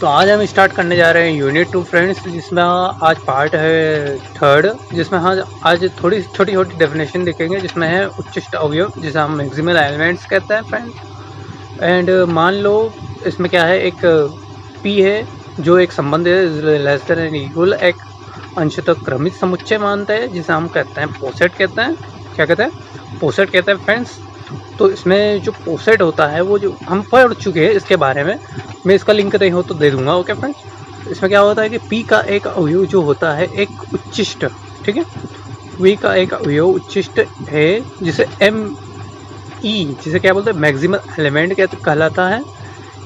तो आज हम स्टार्ट करने जा रहे हैं यूनिट 2 फ्रेंड्स, जिसमें आज पार्ट है थर्ड, जिसमें हाँ आज थोड़ी छोटी छोटी डेफिनेशन देखेंगे, जिसमें है उच्चिष्ट अवयव जिसे हम मैक्सिमल एलिमेंट्स कहते हैं फ्रेंड। एंड मान लो इसमें क्या है, एक पी है जो एक संबंध है लेस देन एंड इक्वल एक अंशतः क्रमित समुच्चय मानते हैं, जिसे हम कहते हैं पोसेट कहते हैं। क्या कहते हैं? पोसेट कहते हैं फ्रेंड्स। तो इसमें जो पोसेट होता है वो जो हम पढ़ चुके हैं इसके बारे में, मैं इसका लिंक नहीं हो तो दे दूंगा। ओके फ्रेंड्स, इसमें क्या होता है कि पी का एक अवयव जो होता है एक उच्चिष्ट, ठीक है, पी का एक अवयव उच्चिष्ट है जिसे एम ई, जिसे क्या बोलते हैं मैक्सिमल एलिमेंट कहलाता है।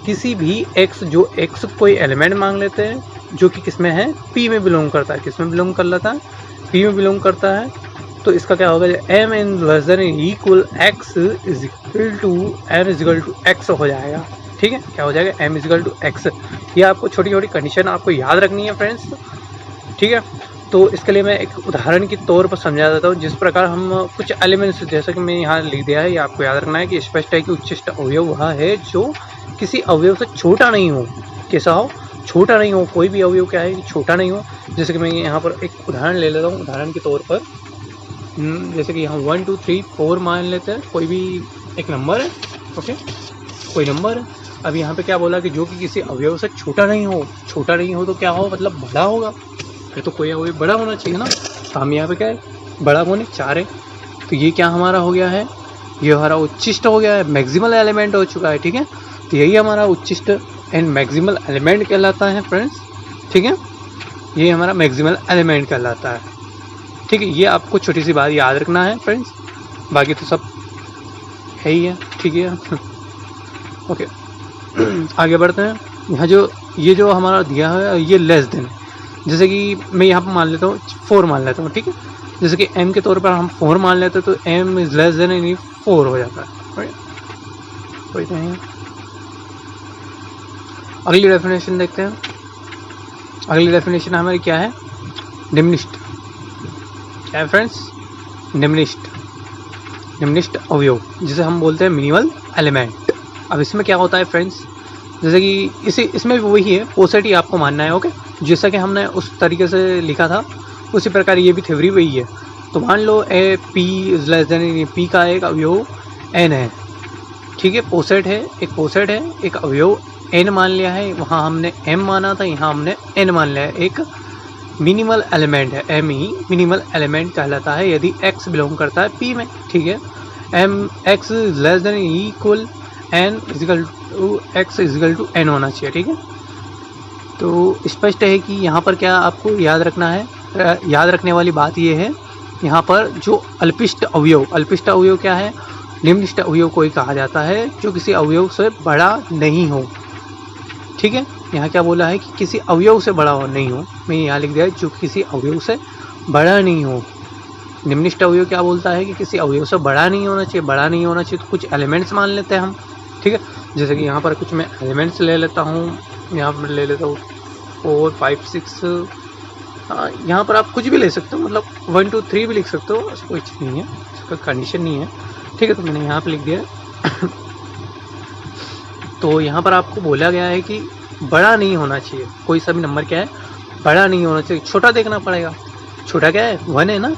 किसी भी एक्स, जो एक्स कोई एलिमेंट मांग लेते हैं जो कि किसमें है, पी में बिलोंग करता है। किसमें बिलोंग कर लेता है? पी में बिलोंग करता है। तो इसका क्या होगा, M in less than equal X is equal to M is equal to X हो जाएगा। ठीक है, क्या हो जाएगा, M is equal to X. ये आपको छोटी छोटी कंडीशन आपको याद रखनी है फ्रेंड्स। ठीक है, तो इसके लिए मैं एक उदाहरण के तौर पर समझा देता हूँ, जिस प्रकार हम कुछ एलिमेंट्स, जैसा कि मैं यहाँ लिख दिया है, ये आपको याद रखना है कि स्पष्ट है कि उच्चिष्ट अवयव वह है जो किसी अवयव से छोटा नहीं हो। कैसा हो? छोटा नहीं हो। कोई भी अवयव क्या है कि छोटा नहीं हो। जैसे कि मैं यहाँ पर एक उदाहरण ले लेता हूँ। उदाहरण के तौर पर जैसे कि यहाँ 1 2 3 4 मान लेते हैं, कोई भी एक नंबर है। ओके, कोई नंबर है। अब यहाँ पे क्या बोला कि जो कि किसी अवयव से छोटा नहीं हो। छोटा नहीं हो तो क्या हो, मतलब बड़ा होगा। फिर तो कोई अवयव बड़ा होना चाहिए ना। तो हम यहाँ पे क्या है, बड़ा होने 4 है। तो ये क्या हमारा हो गया है, ये हमारा उच्चिष्ट हो गया है, मैक्सिमल एलिमेंट हो चुका है। ठीक है, तो यही हमारा उच्चिष्ट एंड मैक्सिमल एलिमेंट कहलाता है फ्रेंड्स। ठीक है, ये हमारा मैक्सिमल एलिमेंट कहलाता है। ठीक है, ये आपको छोटी सी बात याद रखना है फ्रेंड्स, बाकी तो सब है ही है। ठीक है ओके, आगे बढ़ते हैं। यहाँ जो ये जो हमारा दिया है ये लेस देन, जैसे कि मैं यहाँ पर मान लेता हूँ 4 मान लेता हूँ। ठीक है, जैसे कि m के तौर पर हम 4 मान लेते हैं, तो m इज लेस देन यानी 4 हो जाता है। कोई नहीं, अगली डेफिनेशन देखते हैं। अगली डेफिनेशन हमारी क्या है, निम्निष्ठ। क्या है फ्रेंड्स? निम्निष्ठ। निम्निष्ठ अवयव जिसे हम बोलते हैं मिनिमल एलिमेंट। अब इसमें क्या होता है फ्रेंड्स, जैसे कि इसमें भी वही है, पोसेट ही आपको मानना है। ओके, जैसा कि हमने उस तरीके से लिखा था उसी प्रकार ये भी थ्योरी वही है। तो मान लो A P is less than, P का एक अवयव एन है। ठीक है, पोसेट है, एक पोसेट है, एक अवयव एन मान लिया है। वहाँ हमने एम माना था, यहाँ हमने एन मान लिया है। एक मिनिमल एलिमेंट है, एम ही मिनिमल एलिमेंट कहलाता है यदि एक्स बिलोंग करता है पी में। ठीक है, M X is less than equal N equal to X equal to N होना चाहिए। ठीक है, तो स्पष्ट है कि यहाँ पर क्या आपको याद रखना है, याद रखने वाली बात ये है, यहाँ पर जो अल्पिष्ट अवयव, अल्पिष्ट अवयव क्या है, निम्निष्ठ अवयव कोई कहा जाता है जो किसी अवयव से बड़ा नहीं हो। ठीक है, यहाँ क्या बोला है कि किसी अवयव से बड़ा हो नहीं हो, मैं यहाँ लिख दिया है जो किसी अवयव से बड़ा नहीं हो। निम्निष्ठ अवयव क्या बोलता है कि किसी अवयव से बड़ा नहीं होना चाहिए। बड़ा नहीं होना चाहिए तो कुछ एलिमेंट्स मान लेते हैं हम। ठीक है, जैसे कि यहाँ पर कुछ मैं एलिमेंट्स ले लेता हूँ। यहाँ पर ले लेता हूँ 4 5 6, यहाँ पर आप कुछ भी ले सकते हो, मतलब 1 2 3 भी लिख सकते हो, ऐसा कोई चीज़ नहीं है, इसका कंडीशन नहीं है। ठीक है, तो मैंने यहाँ पर लिख दिया तो यहाँ पर आपको बोला गया है कि बड़ा नहीं होना चाहिए, कोई सा भी नंबर क्या है, बड़ा नहीं होना चाहिए, छोटा देखना पड़ेगा। छोटा क्या है, 1 है ना।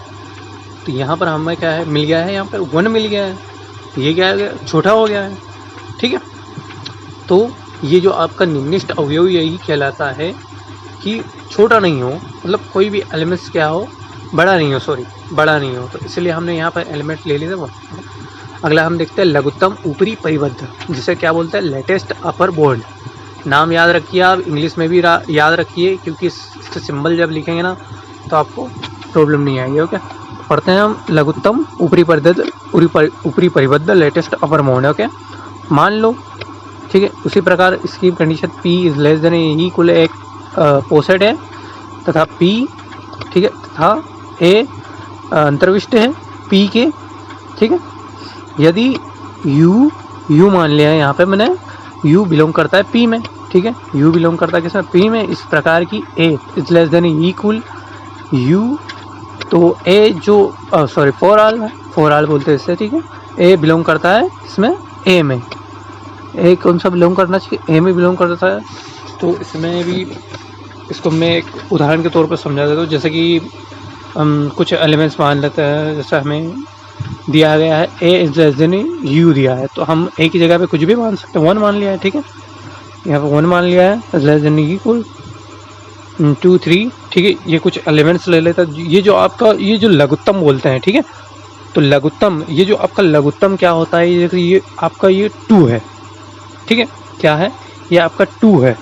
तो यहाँ पर हमें क्या है, मिल गया है, यहाँ पर 1 मिल गया है, ये क्या है, छोटा हो गया है। ठीक है, तो ये जो आपका निम्निष्ठ अवयव यही कहलाता है कि छोटा नहीं हो, मतलब कोई भी एलिमेंट्स क्या हो, बड़ा नहीं हो, सॉरी बड़ा नहीं हो। तो इसलिए हमने यहाँ पर एलिमेंट ले लिए थे। अगला हम देखते हैं लघुत्तम ऊपरी परिबद्ध, जिसे क्या बोलते हैं, लेटेस्ट अपर बॉन्ड। नाम याद रखिए आप, इंग्लिश में भी याद रखिए, क्योंकि इसके सिंबल जब लिखेंगे ना तो आपको प्रॉब्लम नहीं आएगी। ओके, पढ़ते हैं हम लघुत्तम ऊपरी परिबद्ध, ऊपरी परिबद्ध लेटेस्ट अपर बॉन्ड। ओके, मान लो, ठीक है, उसी प्रकार इसकी condition p is less than equal एक पोसेट है तथा p, ठीक है, तथा a अंतर्विष्ट है p के। ठीक है, यदि u मान लिया है, यहाँ पे मैंने u बिलोंग करता है p में। ठीक है, u बिलोंग करता है किसमें, p में। इस प्रकार की a is less than equal u, तो a जो सॉरी फॉर ऑल बोलते हैं इससे। ठीक है, a बिलोंग करता है इसमें a में। ए कौन सा बिलोंग करना चाहिए, ए में बिलोंग करता है। तो इसमें भी इसको मैं एक उदाहरण के तौर पर समझा देता हूँ। जैसे कि हम कुछ एलिमेंट्स मान लेते हैं, जैसे हमें दिया गया है ए इज लेस देन यू दिया है, तो हम ए की जगह पे कुछ भी मान सकते हैं, 1 मान लिया है, ठीक है, यहाँ पे 1 मान लिया है, इज लेस देन इक्वल 2 3, ठीक है। ये कुछ एलिमेंट्स ले लेता है, ये जो आपका ये जो लघुत्तम बोलते हैं, ठीक है। तो लघुत्तम, ये जो आपका लघुत्तम क्या होता है, ये आपका ये 2 है, ठीक है। क्या है ये आपका 2 है,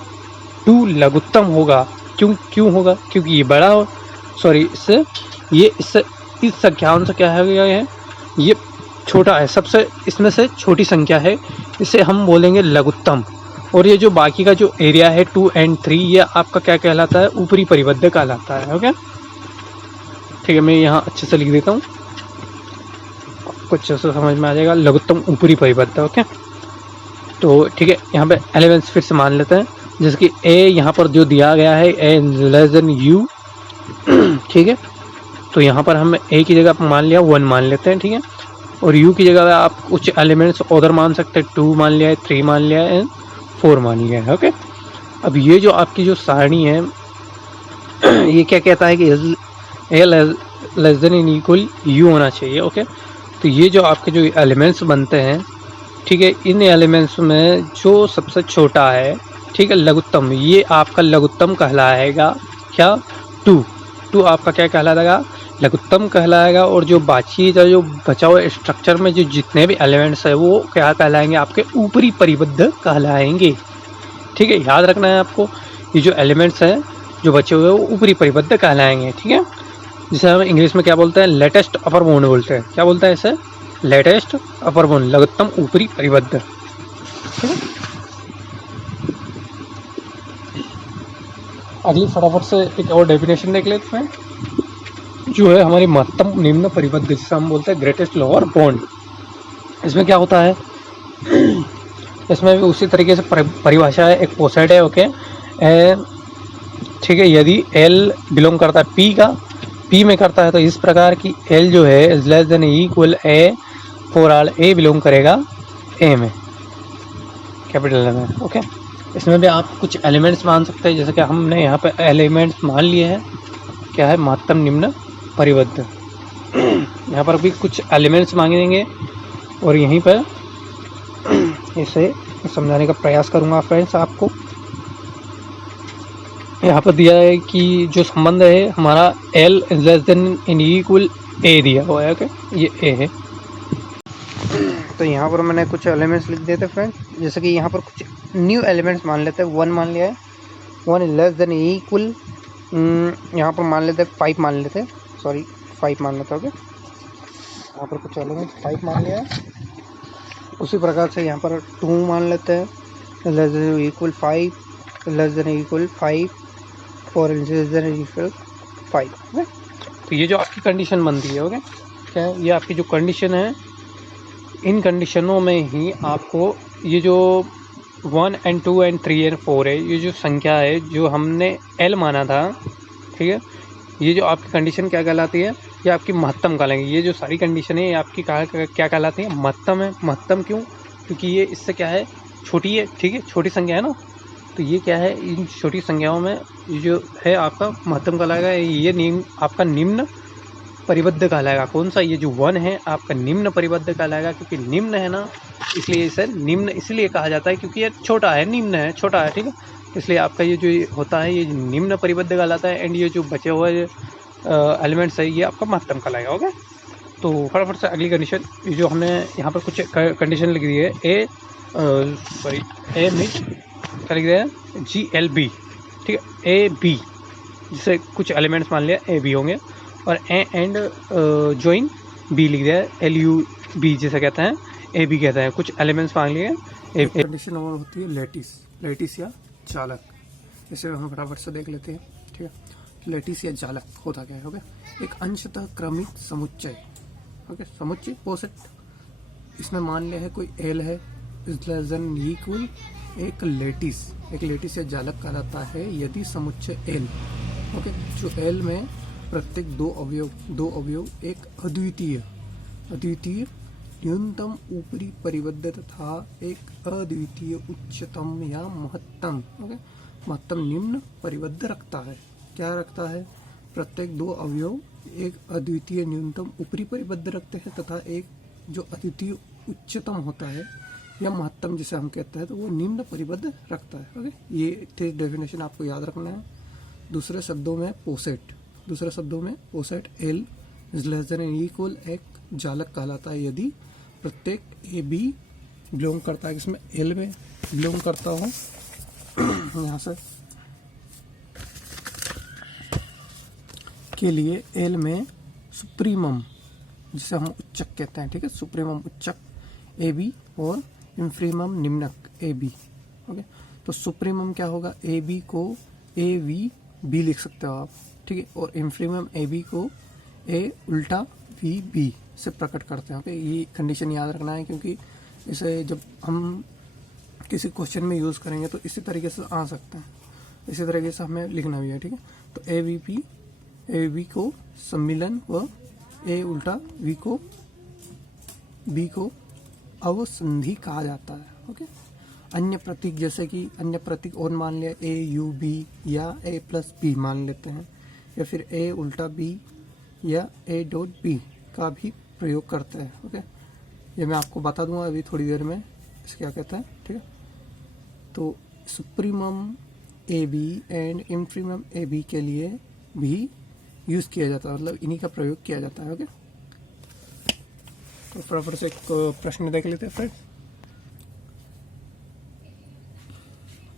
2 लघुत्तम होगा। क्यों होगा? क्योंकि ये बड़ा हो, सॉरी इससे इस संख्याओं से क्या है ये छोटा है, सबसे इसमें से छोटी संख्या है, इसे हम बोलेंगे लघुत्तम। और ये जो बाकी का जो एरिया है 2 और 3, ये आपका क्या कहलाता है? ऊपरी परिबद्ध कहलाता है। ओके, ठीक है, मैं यहाँ अच्छे से लिख देता हूँ, कुछ अच्छे से समझ में आ जाएगा। लघुत्तम ऊपरी परिबद्ध। ओके, तो ठीक है, यहाँ पे एलिमेंट्स फिर से मान लेते हैं, जैसे कि ए यहाँ पर जो दिया गया है ए लेस देन यू, ठीक है। तो यहाँ पर हम ए की जगह मान लिया 1 मान लेते हैं, ठीक है। और यू की जगह आप कुछ एलिमेंट्स उधर मान सकते हैं, 2 मान लिया है, 3 मान लिया है, 4 मान लिया है। ओके, अब ये जो आपकी जो सारणी है ये क्या कहता है कि A less than in equal U होना चाहिए। ओके, तो ये जो आपके जो एलिमेंट्स बनते हैं, ठीक है, इन एलिमेंट्स में जो सबसे छोटा है, ठीक है, लघुत्तम, ये आपका लघुत्तम कहलाएगा। क्या? 2 आपका क्या कहलाएगा? लघुत्तम कहलाएगा। और जो बाकी जो बचा हुआ स्ट्रक्चर में जो जितने भी एलिमेंट्स है वो क्या कहलाएंगे? आपके ऊपरी परिबद्ध कहलाएंगे। ठीक है, याद रखना है आपको, ये जो एलिमेंट्स हैं जो बचे हुए वो ऊपरी परिबद्ध कहलाएंगे। ठीक है, जिसे हम इंग्लिश में क्या बोलते हैं? लेटेस्ट अपर बाउंड बोलते हैं। क्या बोलते हैं इसे? लेटेस्ट अपर बाउंड, लघुत्तम ऊपरी परिबद्ध। ठीक है, अगली फटाफट से एक और डेफिनेशन देख लेते हैं, जो है हमारी महत्तम निम्न परिबद्ध, जिसे हम बोलते हैं ग्रेटेस्ट लोअर बाउंड। इसमें क्या होता है? इसमें भी उसी तरीके से परिभाषा है, एक पोसेट है। ओके, ठीक है, यदि एल बिलोंग करता है पी का, पी में करता है, तो इस प्रकार की एल जो है is less than equal A for all A belong करेगा ए में, कैपिटल में। ओके, इसमें भी आप कुछ एलिमेंट्स मान सकते हैं, जैसे कि हमने यहाँ पे एलिमेंट्स मान लिए हैं, क्या है? महत्तम निम्न परिबद्ध। यहाँ पर भी कुछ एलिमेंट्स मांगेंगे और यहीं पर इसे समझाने का प्रयास करूँगा फ्रेंड्स आपको। यहाँ पर दिया है कि जो संबंध है हमारा L is less than in equal A दिया हुआ है। ओके, ये ए है। तो यहाँ पर मैंने कुछ एलिमेंट्स लिख देते फ्रेंड्स, जैसे कि यहाँ पर कुछ न्यू एलिमेंट्स मान लेते हैं। 1 मान लिया है, 1 इज लेस देन इक्वल, यहाँ पर मान लेते हैं 5 मान लेते हैं, सॉरी 5 मान लेते हैं। ओके, यहाँ पर कुछ एलिमेंट्स 5 मान लिया है। उसी प्रकार से यहाँ पर 2 मान लेते हैं, less than equal 5, less than equal 5, 4 less than equal 5। Okay, तो ये जो आपकी कंडीशन बनती है, ओके, क्या है? ये आपकी जो कंडीशन है, इन कंडीशनों में ही आपको ये जो 1 और 2 और 3 और 4 है, ये जो संख्या है जो हमने एल माना था, ठीक है, ये जो आपकी कंडीशन क्या कहलाती है? ये आपकी महत्तम कहलाएंगी। ये जो सारी कंडीशन है ये आपकी क्या कहलाती है? महत्तम है। महत्तम क्यों? क्योंकि ये इससे क्या है? छोटी है। ठीक है, छोटी संख्या है ना, तो ये क्या है? इन छोटी संख्याओं में ये जो है आपका महत्तम कहलाएगा। ये आपका निम्न परिबद्ध कहलाएगा। कौन सा? ये जो 1 है आपका निम्न परिबद्ध कहलाएगा, क्योंकि निम्न है ना, इसलिए इसे निम्न इसलिए कहा जाता है क्योंकि ये छोटा है, निम्न है, छोटा है। ठीक है, इसलिए आपका ये जो होता है ये निम्न परिबद्ध कहलाता है। एंड ये जो बचे हुए एलिमेंट्स है ये आपका महत्तम कहलाएगा। ओके, तो फटाफट से अगली कंडीशन, ये जो हमने यहाँ पर कुछ कंडीशन लिख दी है, ए मिड क्या लिख दिया है? GLB। ठीक है, AB, जिसे कुछ एलिमेंट्स मान लिया ए बी होंगे, और ए एंड ज्वाइन बी लिख दिया है, LUB जिसे कहते हैं, AB कहते हैं। कुछ एलिमेंट्स मान लिए। एक कंडीशन और होती है लेटिस या चालक। इसे हम फटाफट से देख लेते हैं। ठीक है, लेटिस या चालक होता क्या है? ओके, एक अंशतः क्रमिक समुच्चय। ओके, समुच्चय पोसेट, इसमें मान लिया है कोई एल है इज लेस देन इक्वल एक लेटिस या जालक कहलाता है यदि समुच्चय एल, ओके, जो एल में प्रत्येक दो अवयव एक अद्वितीय न्यूनतम ऊपरी परिबद्ध तथा एक अद्वितीय उच्चतम या महत्तम, ओके, महत्तम निम्न परिबद्ध रखता है। क्या रखता है? प्रत्येक दो अवयव एक अद्वितीय न्यूनतम ऊपरी परिबद्ध रखते हैं तथा एक जो अद्वितीय उच्चतम होता है या महत्तम जिसे हम कहते हैं तो वो निम्न परिबद्ध रखता है। ओके, ये डेफिनेशन आपको याद रखना है। दूसरे शब्दों में poset L is less than and equal एक जालक कहलाता है यदि प्रत्येक ए बी बिलोंग करता है, इसमें एल में बिलोंग करता हो यहाँ से के लिए एल में सुप्रीमम जिसे हम उच्चक कहते हैं, ठीक है, सुप्रीमम उच्चक ए बी और इंफीमम निम्नक ए बी। ओके, तो सुप्रीमम क्या होगा? ए बी को ए वी बी लिख सकते हो आप, ठीक है, और इंफीमम ए बी को ए उल्टा वी बी से प्रकट करते हैं। ओके, ये कंडीशन याद रखना है क्योंकि इसे जब हम किसी क्वेश्चन में यूज करेंगे तो इसी तरीके से आ सकता है, इसी तरीके से हमें लिखना भी है, ठीक है। तो ए वी को सम्मिलन व ए उल्टा वी को बी को अवसंधि कहा जाता है। ओके, अन्य प्रतीक जैसे कि अन्य प्रतीक और मान लिया ए यू बी या ए प्लस बी मान लेते हैं, या फिर ए उल्टा बी या ए डॉट बी का भी प्रयोग करते हैं। ओके, ये मैं आपको बता दूंगा अभी थोड़ी देर में इसे क्या कहता है, ठीक है। तो supremum A B and infimum A B के लिए भी यूज किया जाता है, मतलब इन्हीं का प्रयोग किया जाता है। ओके, तो फटाफट से एक प्रश्न देख लेते हैं फ्रेंड्स।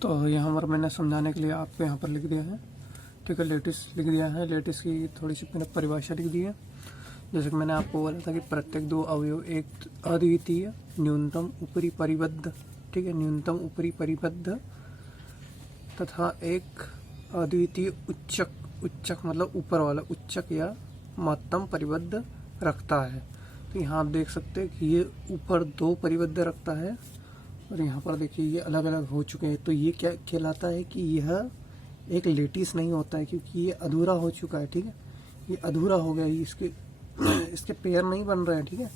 तो यहाँ पर मैंने समझाने के लिए आपको यहाँ पर लिख दिया है, ठीक है, लेटिस लिख दिया है। लेटिस की थोड़ी सी मैंने परिभाषा लिख दी है। जैसे कि मैंने आपको बोला था कि प्रत्येक दो अवयव एक अद्वितीय न्यूनतम ऊपरी परिबद्ध, ठीक है, न्यूनतम ऊपरी परिबद्ध तथा एक अद्वितीय उच्चक मतलब ऊपर वाला उच्चक या महत्तम परिबद्ध रखता है। तो यहाँ आप देख सकते हैं कि ये ऊपर दो परिबद्ध रखता है और यहाँ पर देखिए ये अलग अलग हो चुके हैं। तो ये क्या कहलाता है कि यह एक लेटिस नहीं होता है क्योंकि ये अधूरा हो चुका है, ठीक है, ये अधूरा हो गया, इसके पेयर नहीं बन रहे हैं, ठीक है।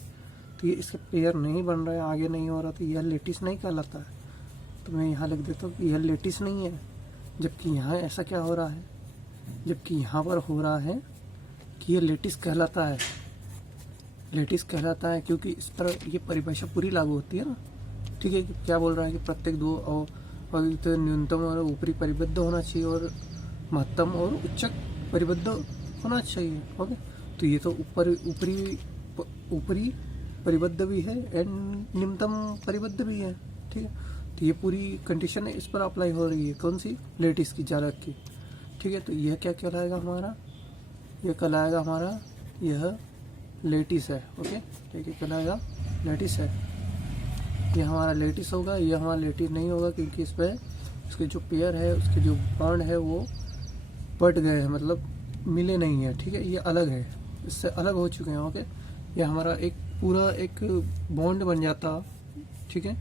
तो ये इसके पेयर नहीं बन रहे हैं, आगे नहीं हो रहा, तो यह लेटिस नहीं कहलाता है। तो मैं यहाँ लिख देता हूँ कि यह लेटिस नहीं है। जबकि यहाँ ऐसा क्या हो रहा है, जबकि यहाँ पर हो रहा है कि ये लेटिस कहलाता है, लेटिस कहलाता है क्योंकि इस पर ये परिभाषा पूरी लागू होती है ना, ठीक है। क्या बोल रहा है कि प्रत्येक दो और तो न्यूनतम और ऊपरी परिबद्ध होना चाहिए और महत्तम और उच्चक परिबद्ध होना चाहिए। ओके, तो ये तो ऊपरी परिबद्ध भी है एंड निम्नतम परिबद्ध भी है, ठीक है। तो ये पूरी कंडीशन इस पर अप्लाई हो रही है, कौन सी? लेटिस की, जालक की, ठीक है। तो यह क्या कहलाएगा हमारा? यह कहलाएगा हमारा यह लेटिस है। ओके, ठीक है, कहलाएगा लेटिस है। ये हमारा लेटिस होगा, ये हमारा लेटिस नहीं होगा क्योंकि इस पर उसके जो पेयर है, उसके जो बॉन्ड है वो बट गए हैं, मतलब मिले नहीं है, ठीक है, ये अलग है, इससे अलग हो चुके हैं। ओके, ये हमारा एक पूरा एक बॉन्ड बन जाता, ठीक है,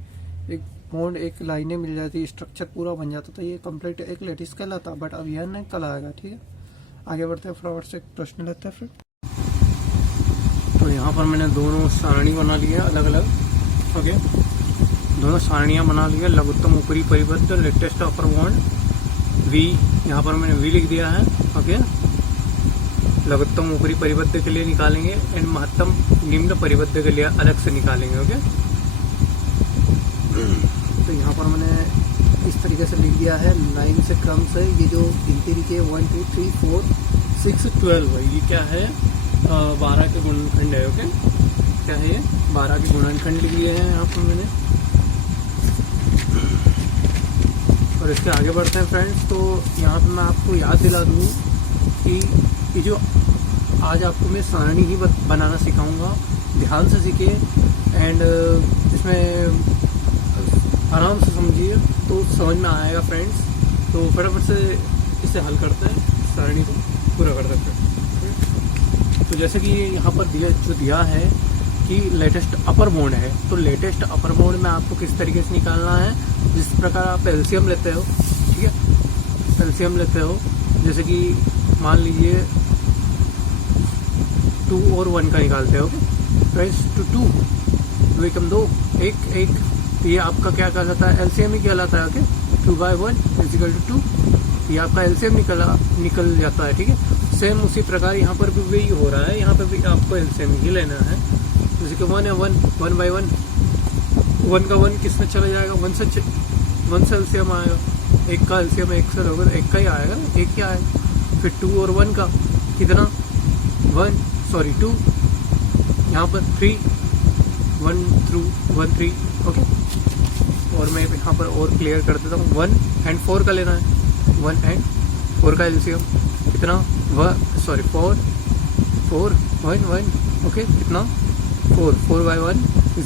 एक बॉन्ड, एक लाइनें मिल जाती, स्ट्रक्चर पूरा बन जाता, तो ये कंप्लीट एक लेटिस कहलाता। बट अब यह नहीं कहलाएगा, ठीक है। आगे बढ़ते हैं, फटाफट से प्रश्न लेते हैं फिर। तो यहाँ पर मैंने दोनों सारणी बना लिया अलग अलग। ओके, दोनों सारणियाँ बना ली है। लघुत्तम ऊपरी परिबद्ध लेटेस्ट अपर बॉन्ड वी, यहाँ पर मैंने वी लिख दिया है। ओके, लघुत्तम ऊपरी परिबद्ध के लिए निकालेंगे एंड महत्तम निम्न परिबद्ध के लिए अलग से निकालेंगे। ओके, तो यहाँ पर मैंने इस तरीके से लिख दिया है लाइन से क्रम से। ये जो गिनती लिखी 1 2 3 4 6 12 है, ये क्या है? 12 के गुणनखंड है। ओके, क्या है ये? 12 के गुणनखंड लिख लिए हैं यहाँ पर मैंने। और इसके आगे बढ़ते हैं फ्रेंड्स। तो यहाँ पे मैं आपको याद दिला दूँ कि ये जो आज आपको मैं सारणी ही बनाना सिखाऊंगा, ध्यान से सीखिए एंड इसमें आराम से समझिए तो समझ में आएगा फ्रेंड्स। तो फटाफट से इसे हल करते हैं, सारणी को पूरा कर देते हैं। तो जैसे कि यहाँ पर दिया है कि लेटेस्ट अपर बॉन्ड है, तो लेटेस्ट अपर बॉन्ड में आपको किस तरीके से निकालना है, जिस प्रकार आप एलसीएम लेते हो, ठीक है, एलसीएम लेते हो, जैसे कि मान लीजिए 2 और 1 का निकालते हो फ्रेंड्स, 2 2 2 2 ये आपका क्या कहलाता है? एलसीएम ही कहलाता है। ओके, 2/1 = 2। ये आपका एलसीएम निकल जाता है, ठीक है। सेम उसी प्रकार यहाँ पर भी वही हो रहा है, यहाँ पर भी आपको एलसीएम ही लेना है। जैसे कि 1 है 1/1, 1 का 1 किस में चला जाएगा, 1 से एलसीएम आएगा, 1 का एलसीएम 1 से होगा तो 1 का ही आएगा, 1 ही आएगा। फिर 2 और 1 का कितना 2, यहाँ पर 3, 1 through 1 3, ओके। और मैं यहाँ पर और क्लियर कर देता हूँ, 1 and 4 का लेना है, 1 and 4 का एलसीएम कितना 4 1 1, ओके। कितना 4/1 =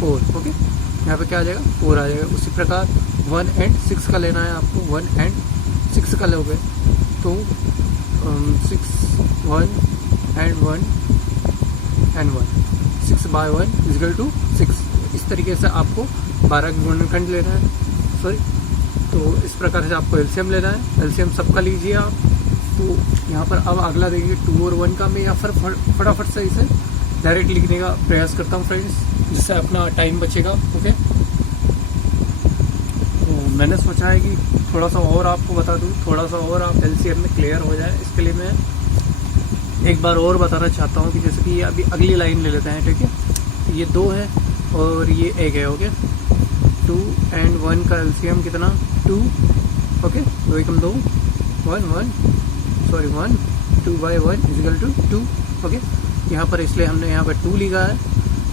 4, ओके। यहाँ पे क्या आ जाएगा 4 आ जाएगा। उसी प्रकार 1 and 6 का लेना है आपको, 1 and 6 का लोगे तो 6 1 and 1 and 1, 6/1 = 6। इस तरीके से आपको 12 के गुणनखंड लेना है, सॉरी। तो इस प्रकार से आपको एलसीएम लेना है, एलसीएम सबका लीजिए आप। तो यहाँ पर अब अगला देखिए 2 और 1 का मैं या फिर फटाफट से इसे डायरेक्ट लिखने का प्रयास करता हूँ फ्रेंड्स, जिससे अपना टाइम बचेगा, ओके। तो मैंने सोचा है कि थोड़ा सा और आपको बता दूँ, थोड़ा सा और आप एलसीएम में क्लियर हो जाए। इसके लिए मैं एक बार और बताना चाहता हूँ कि जैसे कि अभी अगली लाइन ले लेते हैं, ठीक है। ये 2 है और ये 1 है, ओके। 2 and 1 का एलसीएम कितना 2, ओके। 2 एकम 2, 1 1, सॉरी 1, 2/1 = 2, ओके। यहाँ पर इसलिए हमने यहाँ पर 2 लिखा है।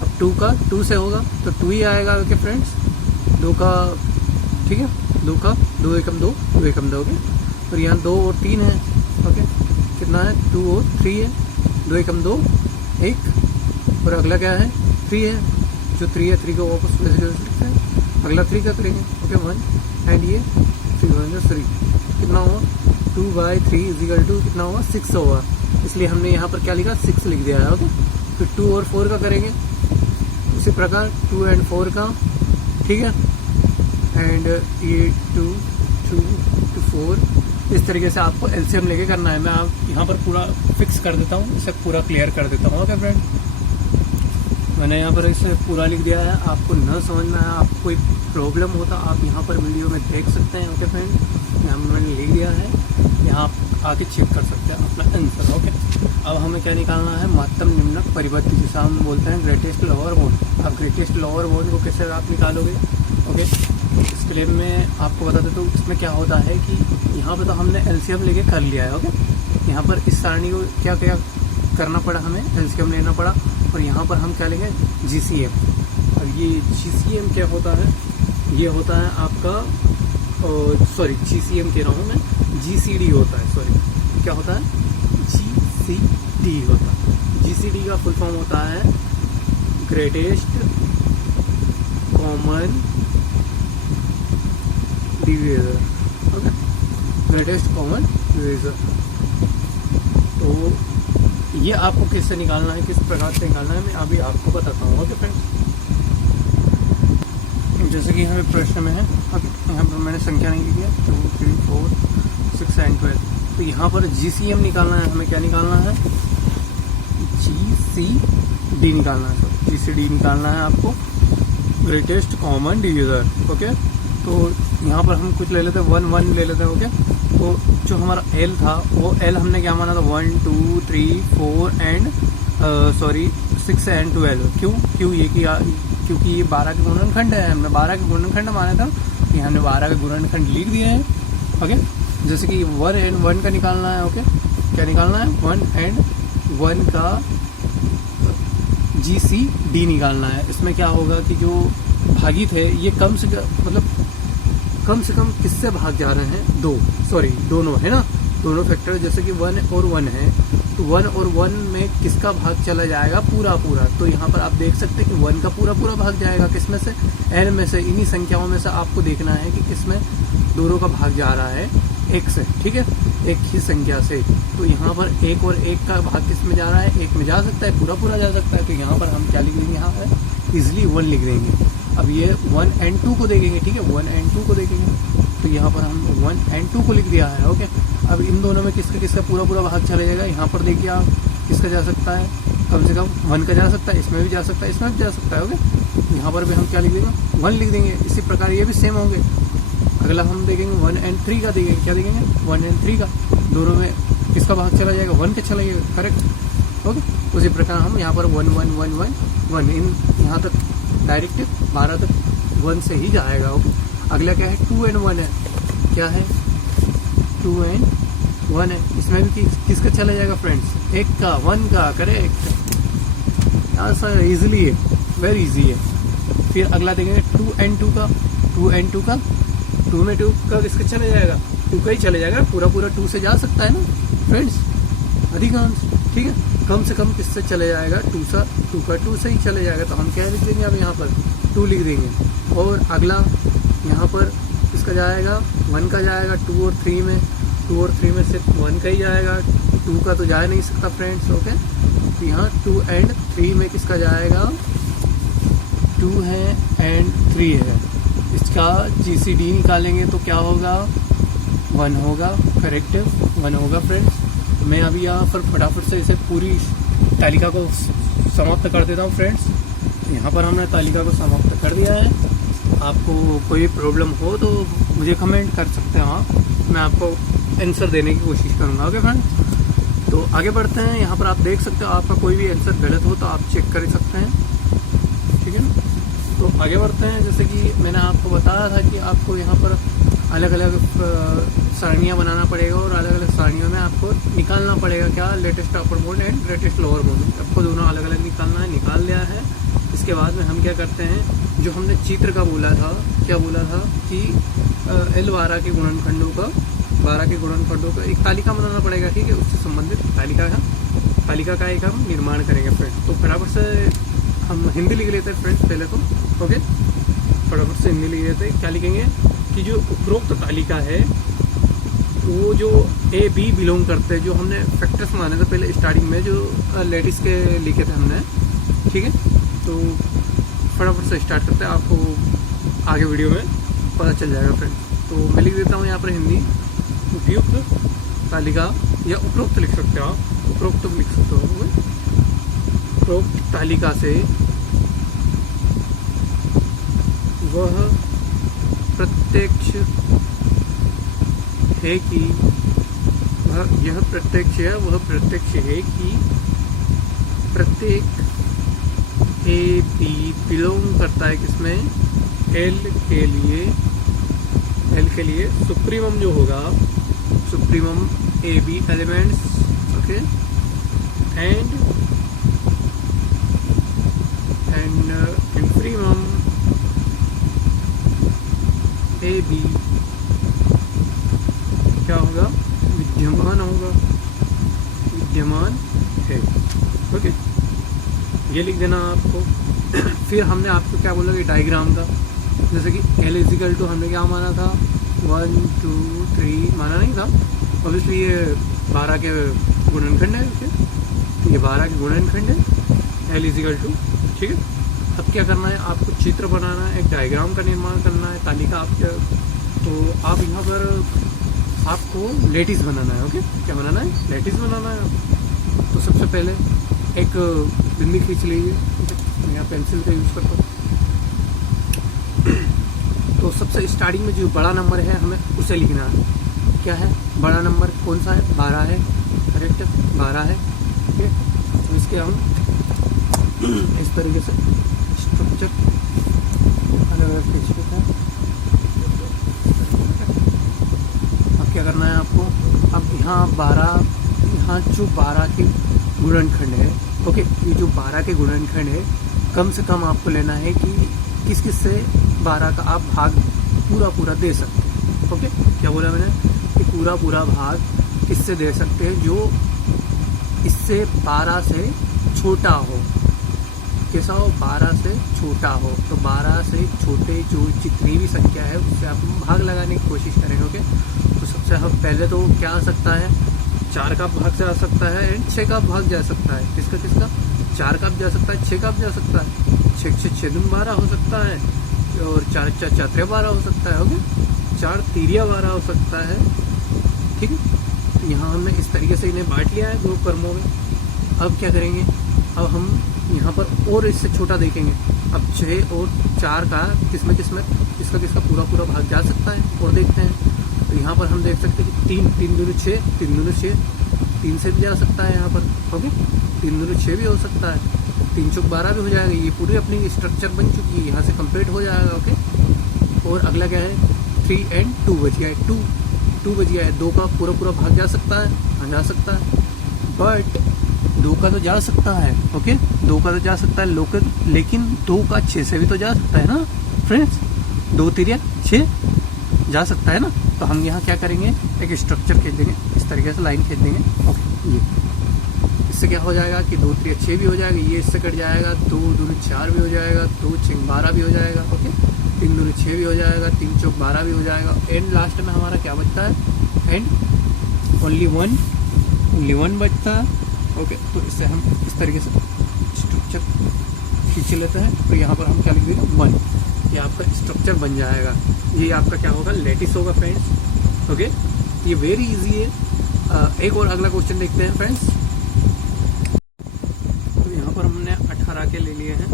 अब 2 का 2 से होगा तो 2 ही आएगा, ओके फ्रेंड्स। 2 का, ठीक है, 2 का 2 एकम 2, 2 एकम 2, ओके। और यहाँ 2 और 3 है, ओके। कितना है 2 और 3 है, 2 एकम 2 1, और अगला क्या है 3 है, जो 3 है 3 को वापस ले सकते हैं। अगला 3 का करेंगे, ओके 1 एंड ये 3 1 3 कितना हुआ 2/3 = कितना हुआ 6 होगा। इसलिए हमने यहाँ पर क्या लिखा 6 लिख दिया है, ओके। फिर 2 और 4 का करेंगे उसी प्रकार 2 and 4 का, ठीक है। एंड ये 2 2 to 4, इस तरीके से आपको एलसीएम लेके करना है। मैं आप यहाँ पर पूरा फिक्स कर देता हूँ, इसे पूरा क्लियर कर देता हूँ, ओके फ्रेंड। मैंने यहाँ पर इसे पूरा लिख दिया है। आपको न समझ में आया, आपको कोई प्रॉब्लम होता आप यहाँ पर वीडियो में देख सकते हैं, ओके फ्रेंड। यहाँ मैंने लिख दिया है, यहाँ आप आके चेक कर सकते हैं अपना आंसर, ओके। अब हमें क्या निकालना है, महत्तम निम्नक परिवर्ती, जिसे हम बोलते हैं ग्रेटेस्ट लोअर बाउंड। अब ग्रेटेस्ट लोअर बाउंड को कैसे आप निकालोगे, ओके। इसके लिए मैं आपको बता देता हूँ इसमें क्या होता है कि यहाँ पर तो हमने एलसीएम लेके कर लिया है, ओके। यहाँ पर इस सारणी को क्या क्या करना पड़ा, हमें एलसीएम लेना पड़ा। और यहाँ पर हम क्या लेंगे जीसीएम। अब ये जीसीएम क्या होता है, ये होता है आपका, सॉरी जीसीएम कह रहा हूँ मैं, जीसीडी होता है, सॉरी क्या होता है जीसीडी होता है। जीसीडी का फुल फॉर्म होता है greatest common divisor, okay. Greatest common divisor. तो ये आपको किससे निकालना है, किस प्रकार से निकालना है, मैं अभी आपको बताता हूँ, ओके फ्रेंड्स। जैसे कि हमें प्रश्न में है, ओके। यहाँ पर मैंने संख्या नहीं लिखी है, 2 3 4 6 and 12। तो यहाँ पर जीसीएम निकालना है, हमें क्या निकालना है जीसीडी निकालना है, सर जीसीडी निकालना है आपको, ग्रेटेस्ट कॉमन डिवीजर, ओके। तो यहाँ पर हम कुछ ले लेते हैं, 1 1 ले लेते हैं, ओके। तो जो हमारा एल था वो एल हमने क्या माना था 1 2 3 4 एंड 6 and 12। क्यों ये कि क्योंकि ये 12 के गुणनखंड है, हमने 12 के गुणनखंड माना था, ये हमने 12 के गुणनखंड लिख दिए हैं, ओके। जैसे कि 1 and 1 का निकालना है, ओके। क्या निकालना है 1 and 1 का जीसीडी निकालना है। इसमें क्या होगा कि जो भागी थे ये कम से कम किससे भाग जा रहे हैं, दोनों है ना, दोनों फैक्टर। जैसे कि 1 और 1 है तो 1 और 1 में किसका भाग चला जाएगा, पूरा। तो यहाँ पर आप देख सकते हैं कि 1 का पूरा भाग जाएगा, किसमें से n में से, इन्हीं संख्याओं में से आपको देखना है कि किसमें दोनों का भाग जा रहा है, 1 से, ठीक है, एक ही संख्या से। तो यहाँ पर 1 और 1 का भाग किस में जा रहा है, 1 में जा सकता है, पूरा जा सकता है। तो यहाँ पर हम क्या लिख देंगे, यहाँ पर इजिली 1 लिख देंगे। अब ये 1 and 2 को देखेंगे, ठीक है, 1 and 2 को देखेंगे। तो यहाँ पर हम 1 and 2 को लिख दिया है, ओके। अब इन दोनों में किसका पूरा भाग चला जाएगा, यहाँ पर देखिए आप किसका जा सकता है, कम से कम 1 का जा सकता है, इसमें भी जा सकता है, इसमें भी जा सकता है, ओके। यहाँ पर भी हम क्या लिख देंगे 1 लिख देंगे। इसी प्रकार ये भी सेम होंगे। अगला हम देखेंगे 1 and 3 का देखेंगे। क्या देखेंगे? 1 and 3 का। दोनों में किसका भाग चला जाएगा? 1 का चला जाएगा, करेक्ट। ओके, उसी प्रकार हम यहाँ पर 1 1 1 1 1 इन यहाँ तक डायरेक्ट 12 तक 1 से ही जाएगा। ओके, अगला क्या है? 2 and 1 है। क्या है? 2 and 1 है। इसमें भी किसका चला जाएगा फ्रेंड्स? 1 का, 1 का, करेक्ट। आंसर इजीली है, वेरी इजी है। फिर अगला देखेंगे 2 and 2 का। 2 and 2 का, 2 में 2 का किसका चला जाएगा? 2 का ही चला जाएगा। पूरा 2 से जा सकता है ना फ्रेंड्स, अधिकांश। ठीक है, कम से कम किससे चले जाएगा? 2 का 2 से ही चले जाएगा। तो हम क्या लिख देंगे? अब यहाँ पर 2 लिख देंगे। और अगला यहाँ पर किसका जाएगा? 1 का जाएगा 2 और 3 में। 2 और 3 में से 1 का ही जाएगा, 2 का तो जा नहीं सकता फ्रेंड्स। ओके, तो यहाँ 2 and 3 में किसका जाएगा? 2 है and 3 है। इसका GCD निकालेंगे तो क्या होगा? 1 होगा, करेक्ट, 1 होगा फ्रेंड्स। मैं अभी यहाँ पर फटाफट से इसे पूरी तालिका को समाप्त कर देता हूँ फ्रेंड्स। यहाँ पर हमने तालिका को समाप्त कर दिया है। आपको कोई प्रॉब्लम हो तो मुझे कमेंट कर सकते हैं आप, मैं आपको आंसर देने की कोशिश करूँगा। ओके फ्रेंड्स, तो आगे बढ़ते हैं। यहाँ पर आप देख सकते हो, आपका कोई भी आंसर गलत हो तो आप चेक कर सकते हैं, ठीक है ना। तो आगे बढ़ते हैं। जैसे कि मैंने आपको बताया था कि आपको यहाँ पर अलग अलग सारणियाँ बनाना पड़ेगा और अलग अलग सारणियों में आपको निकालना पड़ेगा क्या? Latest upper bound and latest lower bound. आपको दोनों अलग अलग निकालना है, निकाल लिया है। इसके बाद में हम क्या करते हैं, जो हमने चित्र का बोला था, क्या बोला था कि L12 के गुणनखंडों का एक तालिका बनाना पड़ेगा, ठीक है। उससे संबंधित तालिका का एक हम निर्माण करेंगे फ्रेंड्स। तो फटाफट से हम हिंदी लिख लेते हैं फ्रेंड्स पहले तो। ओके, फटाफट से हिंदी लिख लेते हैं। क्या लिखेंगे कि जो उपरोक्त तालिका है वो जो A B बिलोंग करते हैं, जो हमने फैक्टर्स माने थे पहले स्टार्टिंग में, जो लेटिस के लिखे थे हमने, ठीक है। तो फटाफट से स्टार्ट करते हैं, आपको आगे वीडियो में पता चल जाएगा फ्रेंड्स। तो मैं लिख देता हूँ यहाँ पर हिंदी। उपयुक्त तालिका या उपरोक्त लिख सकते हो आप, उपरोक्त लिख सकते हो। उपरोक्त तालिका से वह प्रत्यक्ष है कि यह प्रत्यक्ष है, वह प्रत्यक्ष है कि प्रत्येक ए बी बिलोंग करता है किसमें? एल के लिए सुप्रीमम जो होगा, supremum A B elements, okay, and infimum A B क्या होगा? विद्यमान होगा, विद्यमान है। ओके, ये लिख देना आपको। फिर हमने आपको क्या बोला कि डायग्राम का, जैसे कि L इजिकल टू हमने क्या माना था? 1 2 3 माना नहीं था। ऑब्वियसली ये 12 के गुणनखंड है, ओके, ये 12 के गुणनखंड है, L इजिकल टू, ठीक है। अब क्या करना है? आपको चित्र बनाना है, एक डायग्राम का निर्माण करना है, तालिका आप तो आप यहाँ पर आपको लेटिस बनाना है। ओके, क्या बनाना है? लेटिस बनाना है। तो सबसे पहले एक बिंदी खींच लीजिए, मैं यहाँ पेंसिल का यूज़ करता हूँ। तो सबसे स्टार्टिंग में जो बड़ा नंबर है हमें उसे लिखना है। क्या है बड़ा नंबर? कौन सा है? 12 है, करेक्ट, 12 है, ठीक है। तो इसके हम इस तरीके से स्ट्रक्चर अलग अलग खींच लेते हैं। अब क्या करना है आपको? अब यहाँ 12, यहाँ जो 12 के गुणनखंड है, ओके, ये जो 12 के गुणनखंड है, कम से कम आपको लेना है कि किस किस से 12 का आप भाग पूरा दे सकते हैं। ओके, क्या बोला मैंने? कि पूरा भाग किससे दे सकते हैं? जो इससे 12 से छोटा हो। कैसा हो? 12 से छोटा हो। तो 12 से छोटे जो जितनी भी संख्या है उससे आप भाग लगाने की कोशिश करेंगे। ओके, तो सबसे हम पहले तो क्या आ सकता है? 4 का भाग से आ सकता है एंड 6 का भाग जा सकता है। किसका 4 का भी जा सकता है, 6 का भी जा सकता है। 6 दूनी 12 हो सकता है, और 4 4 12 हो सकता है। ओके, 4 3 12 हो सकता है, ठीक है। तो यहाँ हमने इस तरीके से इन्हें बांट लिया है 2 क्रमों में। अब क्या करेंगे? अब हम यहाँ पर और इससे छोटा देखेंगे। अब 6 और 4 का किसमें किसका पूरा भाग जा सकता है और देखते हैं। तो यहाँ पर हम देख सकते हैं कि 3 दूनी 6, 3 दूनी 6, 3 से भी जा सकता है यहाँ पर। ओके, 3 दूनी 6 भी हो सकता है, 3 चौक 12 भी हो जाएगा। ये पूरी अपनी स्ट्रक्चर बन चुकी है, यहाँ से कंप्लीट हो जाएगा। ओके, और अगला क्या है 3 एंड 2 बच गया है, 2 बच गया है। 2 का पूरा भाग जा सकता है, हाँ जा सकता है, बट 2 का तो जा सकता है। ओके, 2 का तो जा सकता है, लेकिन 2 का 6 से भी तो जा सकता है ना फ्रेंड्स। 2 3 6 जा सकता है ना। तो हम यहाँ क्या करेंगे, एक स्ट्रक्चर खींच देंगे, इस तरीके से लाइन खींच देंगे। ओके, ये इससे क्या हो जाएगा कि 2 3 6 भी हो जाएगा, ये इससे कट जाएगा, 2 दूनी 4 भी हो जाएगा, 2 6 12 भी हो जाएगा। ओके, 3 दूनी 6 भी हो जाएगा, 3 चौक 12 भी हो जाएगा। एंड लास्ट में हमारा क्या बचता है, एंड ओनली वन बचता है। ओके, तो इससे हम इस तरीके से स्ट्रक्चर खींच लेते हैं। तो यहाँ पर हम क्या लिख देंगे 1, ये आपका स्ट्रक्चर बन जाएगा। ये आपका क्या होगा, लेटिस होगा फ्रेंड्स। ओके, ये वेरी इजी है। एक और अगला क्वेश्चन देखते हैं फ्रेंड्स। तो यहाँ पर हमने 18 के ले लिए हैं,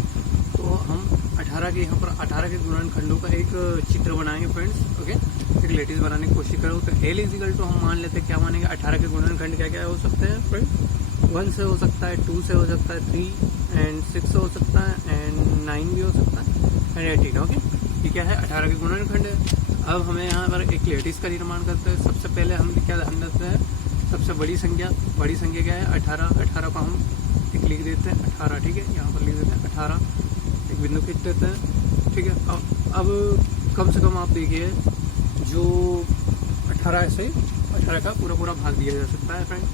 तो हम 18 के यहाँ पर 18 के गुणनखंडों का एक चित्र बनाएंगे फ्रेंड्स। ओके, एक लेटिस बनाने की कोशिश करो। तो L इजिकल तो हम मान लेते हैं, क्या मानेंगे, 18 के गुणनखंड क्या क्या हो सकते हैं फ्रेंड्स। 1 से हो सकता है, 2 से हो सकता है, 3 एंड 6 से हो सकता है, एंड 9 भी हो सकता है, एंड 18। ओके, ये क्या है, 18 के गुणनखंड है। अब हमें यहाँ पर एक लेटिस का निर्माण करते हैं। सबसे पहले हम क्या ध्यान रखते हैं, सबसे बड़ी संख्या क्या है 18। 18 को हम एक लिख देते हैं 18, ठीक है, यहाँ पर लिख देते हैं 18, एक बिंदु खींच देते हैं, ठीक है। अब कम से कम आप देखिए, जो 18 से 18 का पूरा भाग दिया जा सकता है फ्रेंड।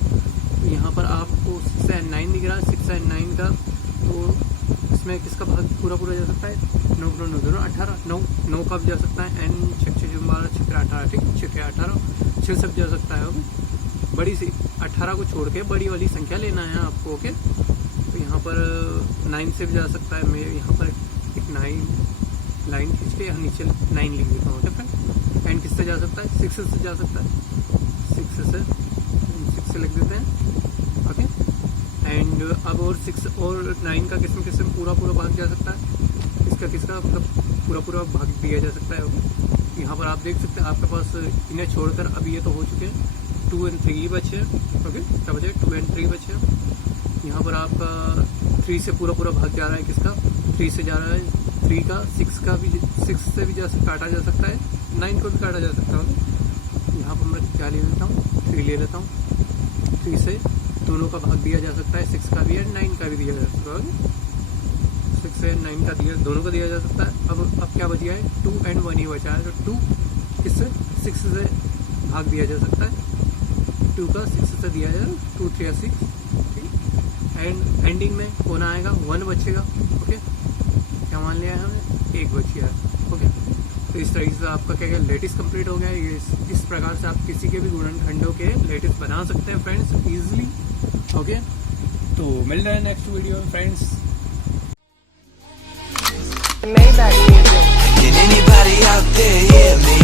तो यहाँ पर आपको 6 एंड 9 दिख रहा है, 6 एंड 9 का, तो इसमें किसका भाग पूरा जा सकता है, 9 दोनों 18, 9 का भी जा सकता है, एंड 6 6 12 6 18, ठीक, 6 18 6 सब जा सकता है। ओके, बड़ी सी 18 को छोड़ के बड़ी वाली संख्या लेना है आपको। ओके, तो यहाँ पर 9 से भी जा सकता है। मैं यहाँ पर एक 9 लाइन खींच के यहाँ नीचे 9 लिख देता हूँ। ठीक है, एंड किससे जा सकता है, 6 से जा सकता है, 6 से लिख देते हैं। ओके, एंड अब और 6 और 9 का किसमें पूरा भाग जा सकता है, किसका मतलब पूरा भाग दिया जा सकता है। ओके, यहाँ पर आप देख सकते हैं आपके पास इन्हें छोड़कर अब ये तो हो चुके हैं, 2 एंड 3 बचे हैं। ओके, क्या बचे, 2 एंड 3 बचे हैं। यहाँ पर आपका 3 से पूरा भाग जा रहा है, किसका, 3 से जा रहा है। 3 का 6 से भी काटा जा सकता है, 9 को भी काटा जा सकता है। यहाँ पर मैं क्या ले लेता हूँ, 3 ले लेता हूँ। 3 से दोनों का भाग दिया जा सकता है, 6 का भी एंड 9 का भी दिया जा सकता है। 6 से 9 का दोनों का दिया जा सकता है। अब क्या बच गया है, 2 एंड 1 ही बचा है। तो 2 किससे, 6 से भाग दिया जा सकता है, 2 का 6 से दिया जाए, 2 3 6, ठीक। एंड एंडिंग में कौन आएगा, 1 बचेगा। ओके, क्या मान लिया है हमने, 1 बच गया है। ओके, तो इस तरीके से आपका क्या लेटिस कंप्लीट हो गया है। इस प्रकार से आप किसी के भी गुणनखंडों के लेटिस बना सकते हैं फ्रेंड्स, इजीली। ओके, तो मिल रहे हैं नेक्स्ट वीडियो में friends. Can anybody out there hear me?